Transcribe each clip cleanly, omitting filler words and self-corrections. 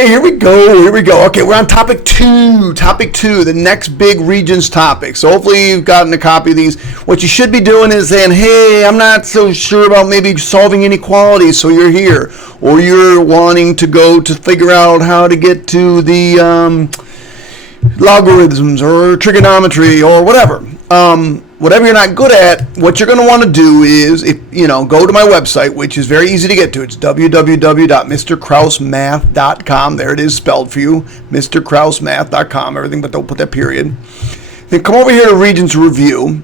Okay, here we go. Okay, we're on topic two, the next big Regents topic. So hopefully you've gotten a copy of these. What you should be doing is saying, hey, I'm not so sure about maybe solving inequalities, so you're here. Or you're wanting to go to figure out how to get to the logarithms or trigonometry or whatever. Whatever you're not good at, what you're going to want to do is, go to my website, which is very easy to get to. It's www.mrkrausemath.com. There it is, spelled for you, mrkrausemath.com, everything, but don't put that period. Then come over here to Regents Review.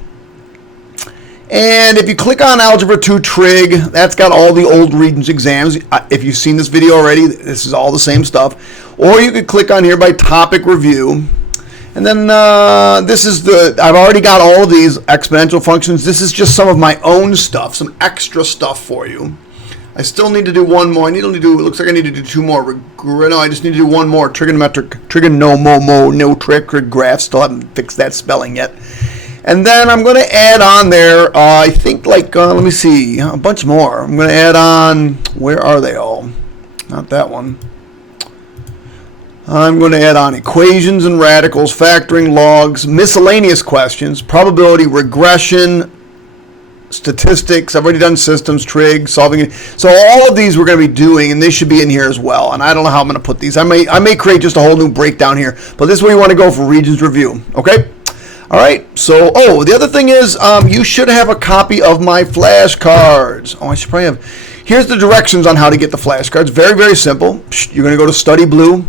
And if you click on Algebra 2 Trig, that's got all the old Regents exams. If you've seen this video already, this is all the same stuff. Or you could click on here by Topic Review. And then I've already got all of these exponential functions. This is just some of my own stuff, some extra stuff for you. I still need to do one more. It looks like I need to do two more. No, I just need to do one more. Trigonometric graphs. Still haven't fixed that spelling yet. And then I'm going to add on there, I think let me see, a bunch more. I'm going to add on, where are they all? Not that one. I'm going to add on equations and radicals, factoring, logs, miscellaneous questions, probability, regression, statistics. I've already done systems, trig, solving it. So all of these we're going to be doing, and they should be in here as well. And I don't know how I'm going to put these. I may create just a whole new breakdown here, but this is where you want to go for Regents Review. Okay? All right. So, the other thing is you should have a copy of my flashcards. I should probably have. Here's the directions on how to get the flashcards. Very, very simple. You're going to go to Study Blue.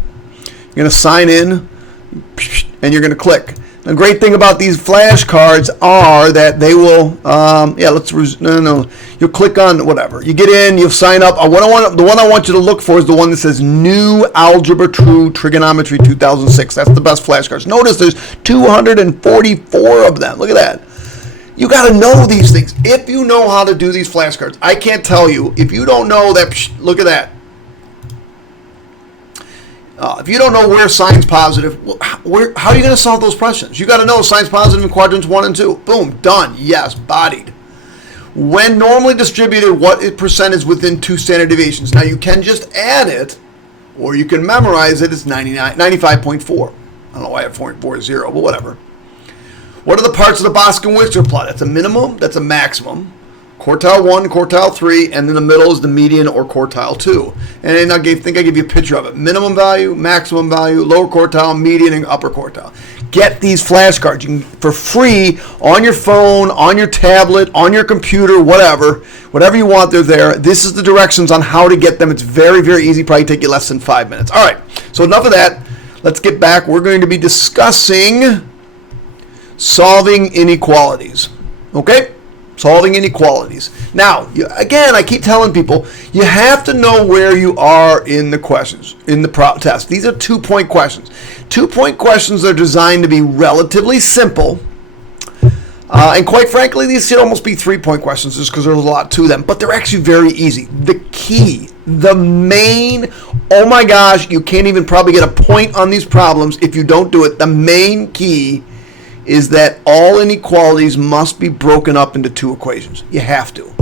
You're going to sign in, and you're going to click. The great thing about these flashcards are that they will, you'll click on whatever. You get in, you'll sign up. The one I want you to look for is the one that says New Algebra True Trigonometry 2006. That's the best flashcards. Notice there's 244 of them. Look at that. You got to know these things. If you know how to do these flashcards, I can't tell you. If you don't know that, look at that. If you don't know where sign's positive, how are you going to solve those questions? You got to know sign's positive in quadrants 1 and 2. Boom, done. Yes, bodied. When normally distributed, what percent is within 2 standard deviations? Now, you can just add it, or you can memorize it. It's 95.4. I don't know why I have 0.40, but whatever. What are the parts of the Boskin-Wixter plot? That's a minimum. That's a maximum. Quartile 1, quartile 3, and in the middle is the median or quartile 2. And I think I gave you a picture of it. Minimum value, maximum value, lower quartile, median, and upper quartile. Get these flashcards. You can, for free, on your phone, on your tablet, on your computer, whatever you want, they're there. This is the directions on how to get them. It's very, very easy. Probably take you less than 5 minutes. All right, so enough of that. Let's get back. We're going to be discussing solving inequalities. Okay? Solving inequalities. Now, again, I keep telling people, you have to know where you are in the questions, in the test. These are 2-point questions. 2-point questions are designed to be relatively simple. And quite frankly, these should almost be 3-point questions just because there's a lot to them. But they're actually very easy. The key, the main, oh my gosh, you can't even probably get a point on these problems if you don't do it. The main key is that all inequalities must be broken up into 2 equations. You have to.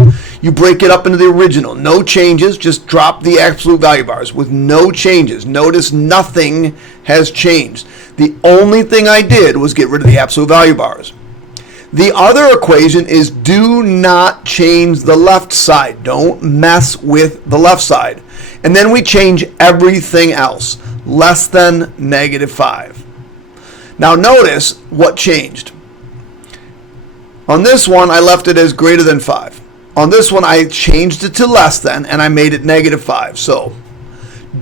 You break it up into the original. No changes. Just drop the absolute value bars with no changes. Notice nothing has changed. The only thing I did was get rid of the absolute value bars. The other equation is do not change the left side. Don't mess with the left side. And then we change everything else. Less than -5. Now notice what changed. On this one, I left it as greater than 5. On this one, I changed it to less than, and I made it -5. So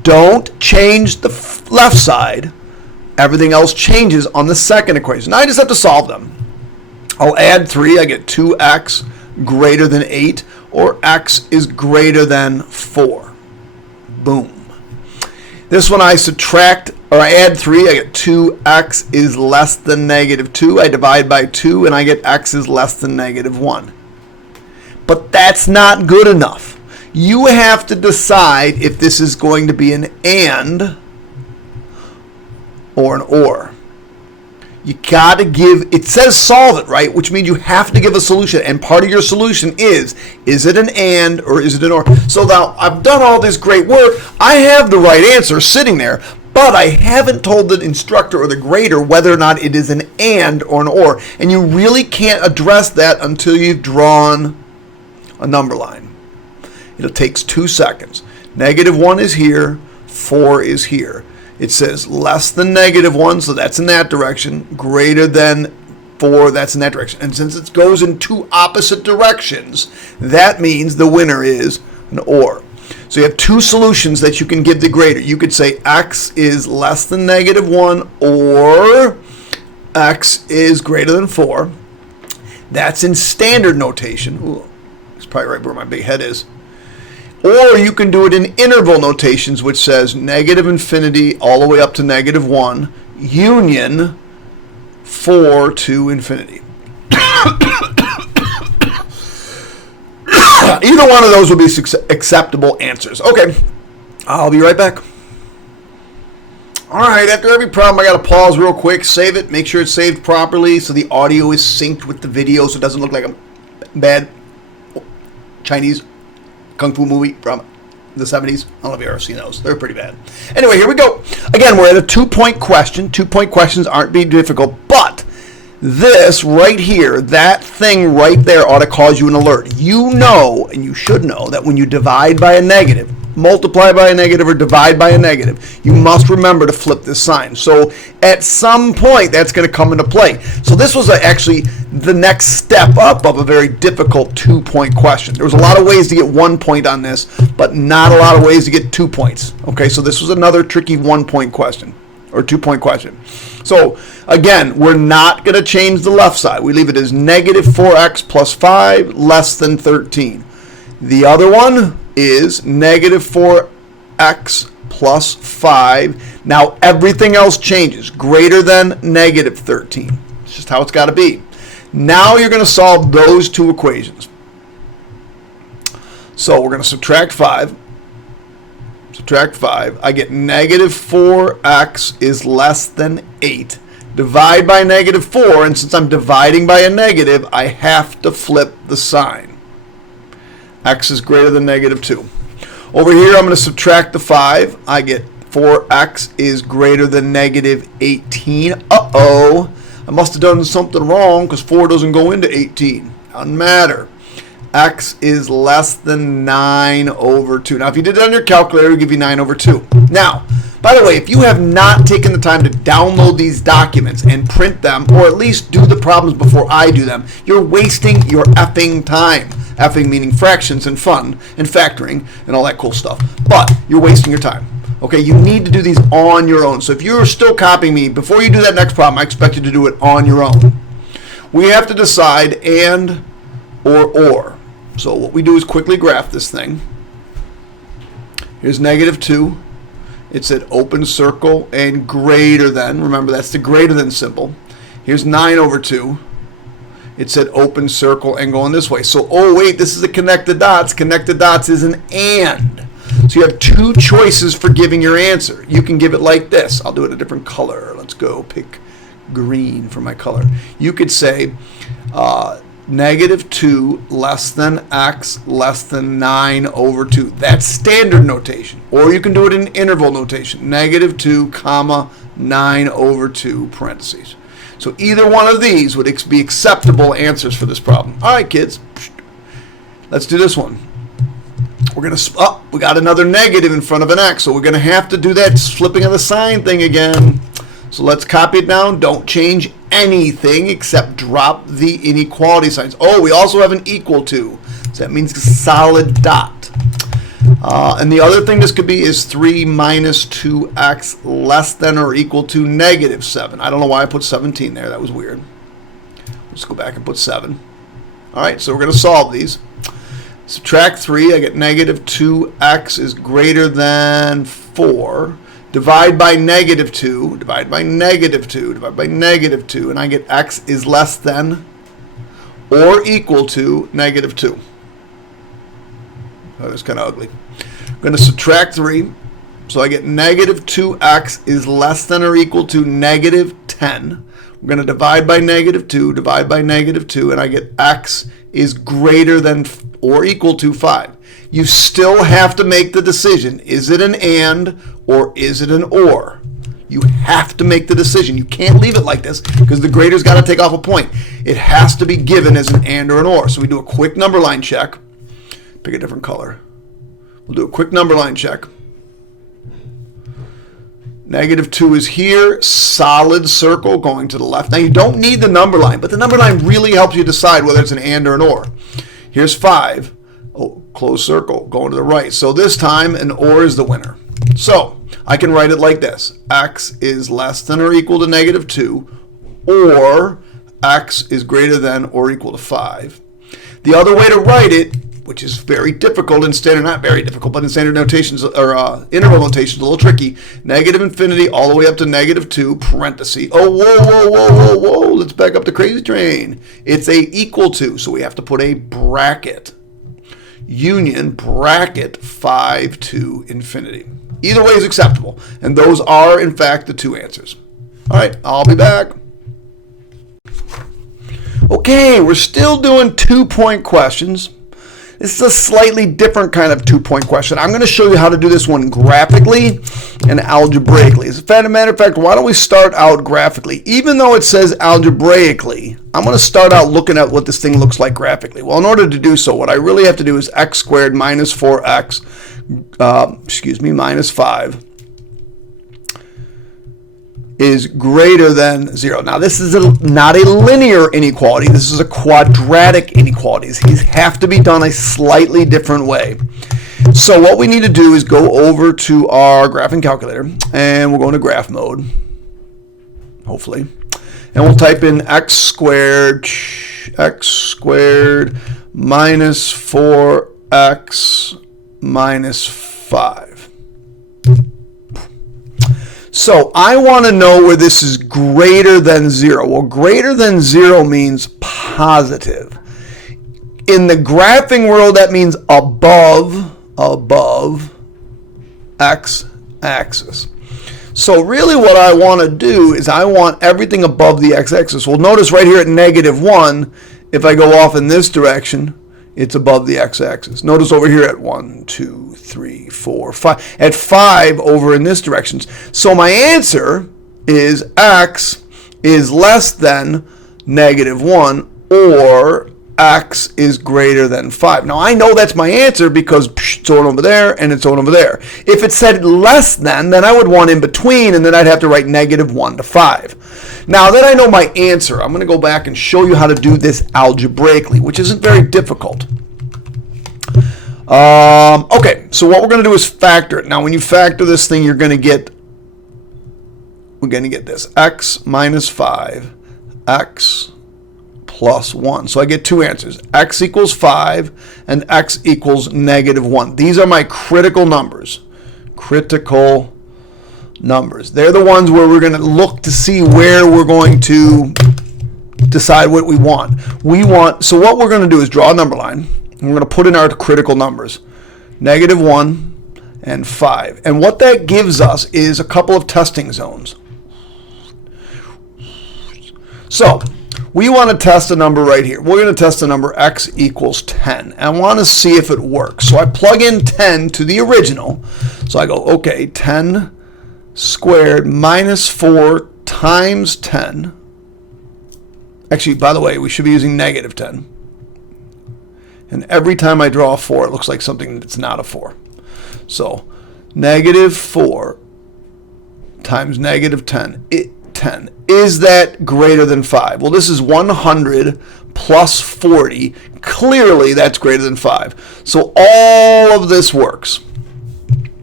don't change the left side. Everything else changes on the second equation. Now I just have to solve them. I'll add 3. I get 2x greater than 8, or x is greater than 4. Boom. This one I subtract, or I add 3, I get 2x is less than -2. I divide by 2, and I get x is less than -1. But that's not good enough. You have to decide if this is going to be an and or an or. You got to give, it says solve it, right? Which means you have to give a solution. And part of your solution is it an and or is it an or? So now I've done all this great work. I have the right answer sitting there, but I haven't told the instructor or the grader whether or not it is an and or an or. And you really can't address that until you've drawn a number line. It takes 2 seconds. -1 is here, 4 is here. It says less than -1, so that's in that direction. Greater than 4, that's in that direction. And since it goes in 2 opposite directions, that means the winner is an or. So you have 2 solutions that you can give the grader. You could say x is less than -1 or x is greater than 4. That's in standard notation. Ooh, it's probably right where my big head is. Or you can do it in interval notations, which says -infinity all the way up to -1, union 4 to infinity. Either one of those will be acceptable answers. Okay, I'll be right back. All right, after every problem, I got to pause real quick, save it, make sure it's saved properly so the audio is synced with the video so it doesn't look like a bad Chinese Kung Fu movie from the 70s. I don't know if you've ever seen those. They're pretty bad. Anyway, here we go. Again, we're at a 2-point question. 2-point questions aren't being difficult, but this right here, that thing right there ought to cause you an alert. You know, and you should know, that when you divide by a negative, multiply by a negative, or divide by a negative, you must remember to flip this sign. So at some point, that's going to come into play. So this was actually the next step up of a very difficult 2-point question. There was a lot of ways to get 1 point on this, but not a lot of ways to get 2 points. Okay, so this was another tricky 1-point question, or 2-point question. So again, we're not going to change the left side. We leave it as -4x plus 5 less than 13. The other one is -4x plus 5. Now everything else changes. Greater than -13. It's just how it's got to be. Now you're going to solve those 2 equations. So we're going to subtract 5. Subtract 5. I get -4x is less than 8. Divide by -4, and since I'm dividing by a negative, I have to flip the sign. X is greater than -2. Over here, I'm going to subtract the 5. I get 4x is greater than -18. Uh-oh. I must have done something wrong because 4 doesn't go into 18. Doesn't matter. X is less than 9/2. Now, if you did it on your calculator, it would give you 9/2. Now, by the way, if you have not taken the time to download these documents and print them, or at least do the problems before I do them, you're wasting your effing time. Effing meaning fractions and fun and factoring and all that cool stuff. But you're wasting your time. Okay, you need to do these on your own. So if you're still copying me, before you do that next problem, I expect you to do it on your own. We have to decide and or. So what we do is quickly graph this thing. Here's -2. It's an open circle and greater than. Remember, that's the greater than symbol. Here's 9/2. It said open circle and going this way. So, oh wait, this is a connected dots. Connected dots is an and. So you have 2 choices for giving your answer. You can give it like this. I'll do it a different color. Let's go pick green for my color. You could say -2 less than x less than 9/2. That's standard notation. Or you can do it in interval notation. -2 comma 9/2 parentheses. So either one of these would be acceptable answers for this problem. All right, kids. Let's do this one. We're going to, we got another negative in front of an x, so we're going to have to do that flipping of the sign thing again. So let's copy it down. Don't change anything except drop the inequality signs. Oh, we also have an equal to. So that means a solid dot. And the other thing this could be is 3 minus 2x less than or equal to -7. I don't know why I put 17 there. That was weird. Let's go back and put 7. All right, so we're going to solve these. Subtract 3. I get -2x is greater than 4. Divide by -2. Divide by -2. Divide by -2. And I get x is less than or equal to -2. Oh, that's kind of ugly. I'm going to subtract 3. So I get -2x is less than or equal to -10. 10. We're going to divide by negative 2, divide by negative 2, and I get x is greater than or equal to 5. You still have to make the decision. Is it an and or is it an or? You have to make the decision. You can't leave it like this because the grader's got to take off a point. It has to be given as an and or an or. So we do a quick number line check. Pick a different color. We'll do a quick number line check. Negative 2 is here, solid circle going to the left. Now you don't need the number line, but the number line really helps you decide whether it's an and or an or. Here's 5, closed circle going to the right. So this time an or is the winner. So I can write it like this. X is less than or equal to negative 2, or x is greater than or equal to 5. The other way to write it, which is very difficult in standard, not very difficult, but in standard notations or interval notations, a little tricky. Negative infinity all the way up to negative 2, parenthesis. Oh, whoa. Let's back up the crazy train. It's a equal to, so we have to put a bracket. Union, bracket, 5 to infinity. Either way is acceptable. And those are, in fact, the two answers. All right, I'll be back. Okay, we're still doing 2-point questions. This is a slightly different kind of 2-point question. I'm going to show you how to do this one graphically and algebraically. As a matter of fact, why don't we start out graphically? Even though it says algebraically, I'm going to start out looking at what this thing looks like graphically. Well, in order to do so, what I really have to do is x squared minus 4x, minus 5 is greater than 0. Now, this is not a linear inequality. This is a quadratic inequality. These have to be done a slightly different way. So what we need to do is go over to our graphing calculator, and we'll go into graph mode, hopefully. And we'll type in x squared minus 4x minus 5. So I want to know where this is greater than 0. Well, greater than 0 means positive. In the graphing world, that means above x-axis. So really what I want to do is I want everything above the x-axis. Well, notice right here at negative 1, if I go off in this direction, it's above the x-axis. Notice over here at 1, 2, 3, 4, 5. At 5 over in this direction. So my answer is x is less than negative 1 or x is greater than 5. Now I know that's my answer because it's on over there and it's on over there. If it said less than, then I would want in between, and then I'd have to write negative 1 to 5. Now that I know my answer, I'm going to go back and show you how to do this algebraically, which isn't very difficult. Okay, so what we're going to do is factor it. Now when you factor this thing, we're going to get this, x minus 5, x plus 1. So I get two answers, x equals 5 and x equals negative 1. These are my critical numbers. Critical numbers. They're the ones where we're going to look to see where we're going to decide what we want. So what we're going to do is draw a number line. And we're going to put in our critical numbers, negative 1 and 5. And what that gives us is a couple of testing zones. So we want to test a number right here. We're going to test the number x equals 10. And I want to see if it works. So I plug in 10 to the original. So I go, okay, 10 squared minus 4 times 10. Actually, by the way, we should be using negative 10. And every time I draw a 4, it looks like something that's not a 4. So negative 4 times negative 10. 10. Is that greater than 5? Well, this is 100 plus 40. Clearly, that's greater than 5. So all of this works.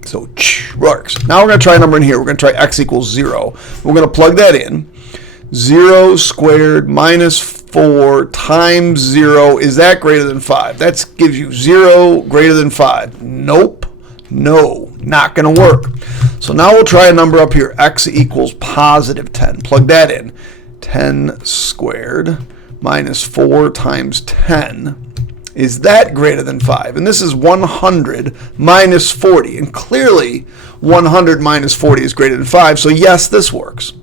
So works. Now we're going to try a number in here. We're going to try x equals 0. We're going to plug that in. 0 squared minus 4 times 0. Is that greater than 5? That gives you 0 greater than 5. Nope. No, not going to work. So now we'll try a number up here. X equals positive 10. Plug that in. 10 squared minus 4 times 10. Is that greater than 5? And this is 100 minus 40. And clearly 100 minus 40 is greater than 5. So yes, this works.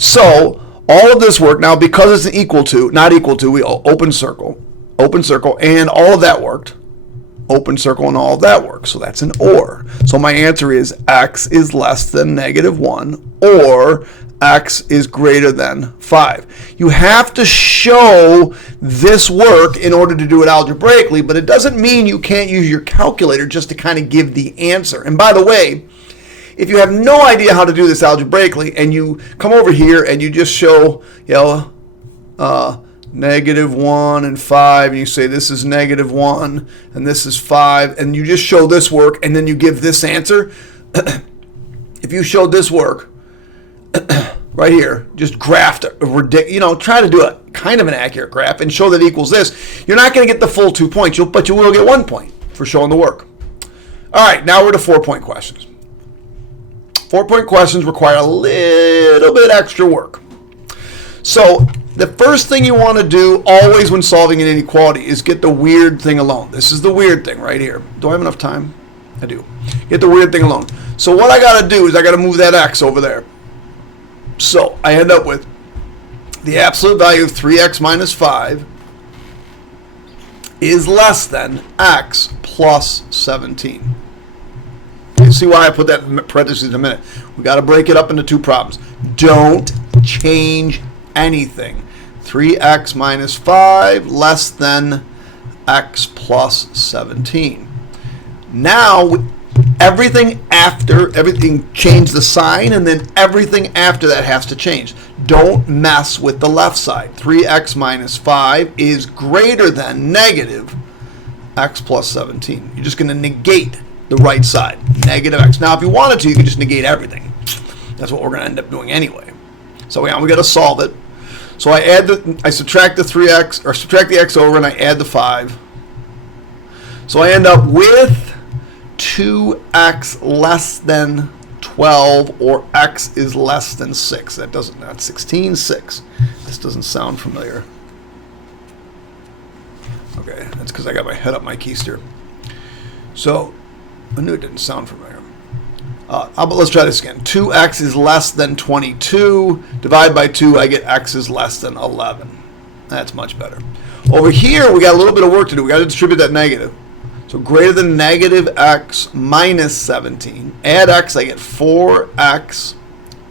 So all of this work, now because it's not equal to, we open circle, and all of that worked. Open circle and all of that works. So that's an or. So my answer is x is less than -1 or x is greater than 5. You have to show this work in order to do it algebraically, but it doesn't mean you can't use your calculator just to kind of give the answer. And by the way, if you have no idea how to do this algebraically and you come over here and you just show, -1 and 5, and you say this is -1 and this is 5, and you just show this work and then you give this answer, if you showed this work right here, just graphed a ridiculous, try to do a kind of an accurate graph and show that it equals this, you're not going to get the full 2 points, but you will get 1 point for showing the work. All right, now we're to 4-point questions. 4-point questions require a little bit extra work. So the first thing you want to do always when solving an inequality is get the weird thing alone. This is the weird thing right here. Do I have enough time? I do. Get the weird thing alone. So what I got to do is I got to move that x over there. So I end up with the absolute value of 3x minus 5 is less than x plus 17. You'll see why I put that in parentheses in a minute. We got to break it up into 2 problems. Don't change anything. 3x minus 5 less than x plus 17. Now everything change the sign, and then everything after that has to change. Don't mess with the left side. 3x minus 5 is greater than negative x plus 17. You're just going to negate the right side, negative x. Now if you wanted to, you could just negate everything. That's what we're going to end up doing anyway. So we got to solve it. So I subtract the 3x, or subtract the x over, and I add the 5. So I end up with 2x less than 12, or x is less than 6. That's 16, 6. This doesn't sound familiar. Okay, that's because I got my head up my keister. So I knew it didn't sound familiar. But let's try this again. 2x is less than 22. Divide by 2, I get x is less than 11. That's much better. Over here, we got a little bit of work to do. We got to distribute that negative. So greater than negative x minus 17. Add x, I get 4x.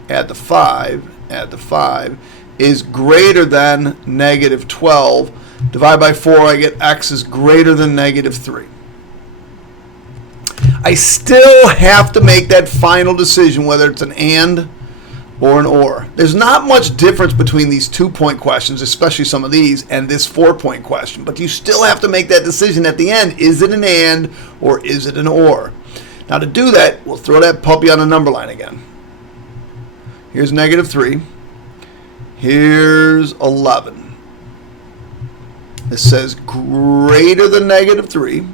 Add the 5. Add the 5 is greater than negative 12. Divide by 4, I get x is greater than negative 3. I still have to make that final decision whether it's an and or an or. There's not much difference between these 2-point questions, especially some of these, and this 4-point question. But you still have to make that decision at the end. Is it an and or is it an or? Now to do that, we'll throw that puppy on a number line again. Here's negative 3. Here's 11. It says greater than negative 3.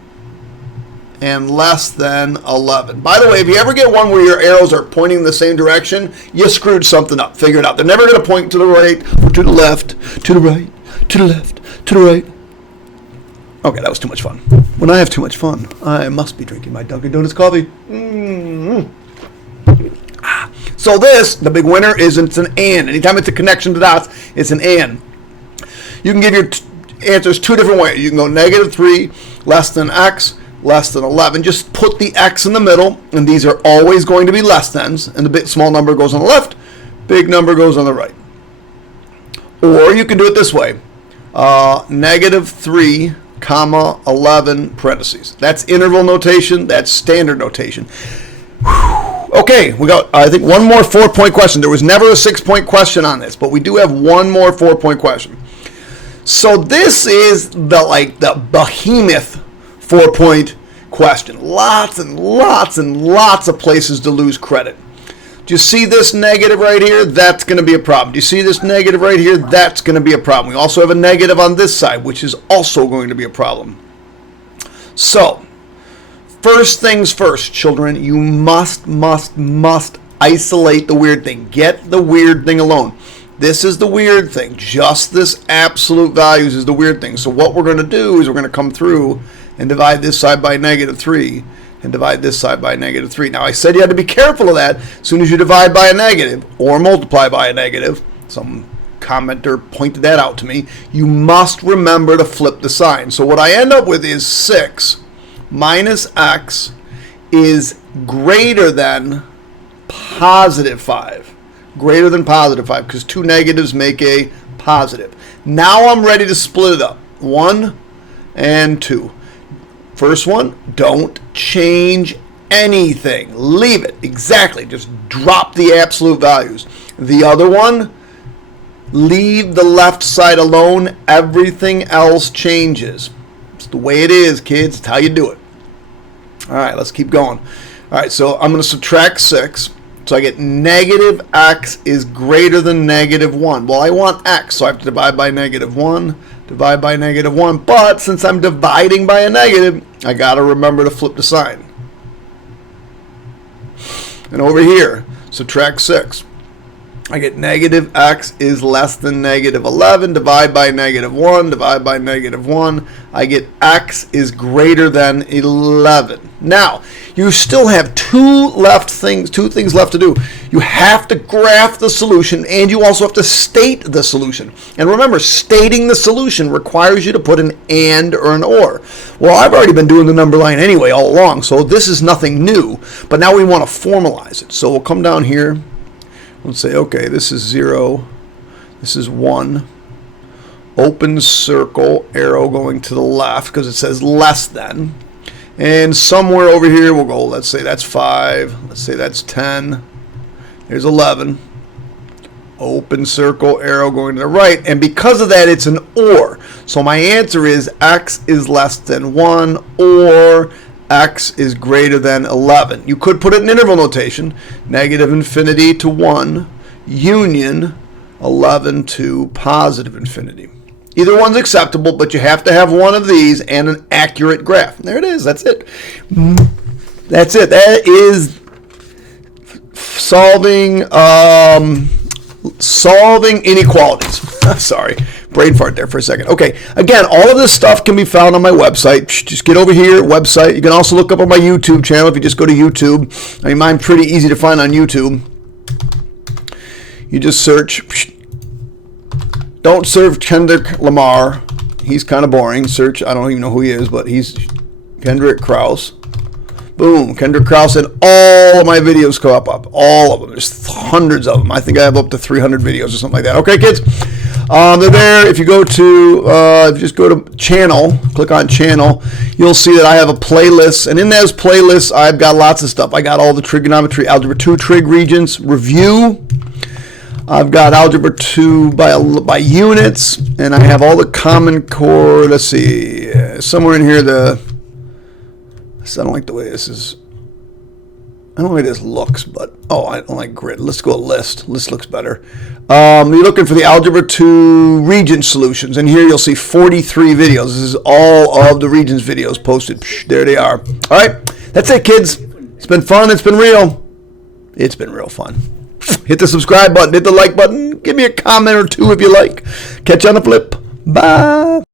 And less than 11. By the way, if you ever get one where your arrows are pointing in the same direction, you screwed something up. Figure it out. They're never going to point to the right or to the left, to the right, to the left, to the right. Okay, that was too much fun. When I have too much fun, I must be drinking my Dunkin' Donuts coffee. So this, the big winner, is it's an and. Anytime it's a connection to dots, it's an and. You can give your answers 2 different ways. You can go negative 3 less than x less than 11. Just put the x in the middle, and these are always going to be less thans, and the big small number goes on the left, big number goes on the right. Or you can do it this way. Negative 3, comma, 11, parentheses. That's interval notation. That's standard notation. Okay, we got, I think, one more 4-point question. There was never a 6-point question on this, but we do have one more 4-point question. So this is the behemoth 4-point question. Lots and lots and lots of places to lose credit. Do you see this negative right here? That's going to be a problem. Do you see this negative right here? That's going to be a problem. We also have a negative on this side, which is also going to be a problem. So, first things first, children, you must isolate the weird thing. Get the weird thing alone. This is the weird thing. Just this absolute values is the weird thing. So what we're going to do is we're going to come through and divide this side by negative 3, and divide this side by negative 3. Now, I said you had to be careful of that. As soon as you divide by a negative, or multiply by a negative, Some commenter pointed that out to me. You must remember to flip the sign. So what I end up with is 6 minus x is greater than positive 5. Greater than positive 5, because two negatives make a positive. Now I'm ready to split it up. 1 and 2. First one, don't change anything. Leave it. Exactly. Just drop the absolute values. The other one, leave the left side alone. Everything else changes. It's the way it is, kids. It's how you do it. All right, let's keep going. All right, so I'm going to subtract 6. So I get negative x is greater than negative 1. Well, I want x, so I have to divide by negative 1, divide by negative 1. But since I'm dividing by a negative, I got to remember to flip the sign. And over here, subtract 6. I get negative x is less than negative 11. Divide by negative 1. Divide by negative 1. I get x is greater than 11. Now, you still have two things left to do. You have to graph the solution, and you also have to state the solution. And remember, stating the solution requires you to put an and or an or. Well, I've already been doing the number line anyway all along, so this is nothing new. But now we want to formalize it. So we'll come down here. Let's say, okay, this is 0, this is 1, open circle, arrow going to the left because it says less than. And somewhere over here we'll go, let's say that's 5, let's say that's 10, there's 11, open circle, arrow going to the right. And because of that, it's an or. So my answer is x is less than 1 or x is greater than 11. You could put it in interval notation, negative infinity to 1, union 11 to positive infinity. Either one's acceptable, but you have to have one of these and an accurate graph. There it is. That's it. That's it. That is solving inequalities. Sorry. Brain fart there for a second. Okay, again, all of this stuff can be found on my website. Just get over here, website. You can also look up on my YouTube channel if you just go to YouTube. I mean, mine's pretty easy to find on YouTube. You just search. Don't search Kendrick Lamar. He's kind of boring. Search, I don't even know who he is, but he's Kendrick Krause. Boom, Kendrick Krause, and all of my videos come up. All of them. There's hundreds of them. I think I have up to 300 videos or something like that. Okay, kids? They're there. If you go to, just go to channel, click on channel, you'll see that I have a playlist. And in those playlists, I've got lots of stuff. I got all the Trigonometry, Algebra 2 Trig Regents review. I've got Algebra 2 by units. And I have all the Common Core. Let's see. Somewhere in here, I don't like the way this is. I don't like this looks, but I don't like grid. Let's go list. List looks better. You're looking for the Algebra 2 Regents solutions, and here you'll see 43 videos. This is all of the Regents videos posted. There they are. All right, that's it, kids. It's been fun. It's been real. It's been real fun. Hit the subscribe button. Hit the like button. Give me a comment or two if you like. Catch you on the flip. Bye.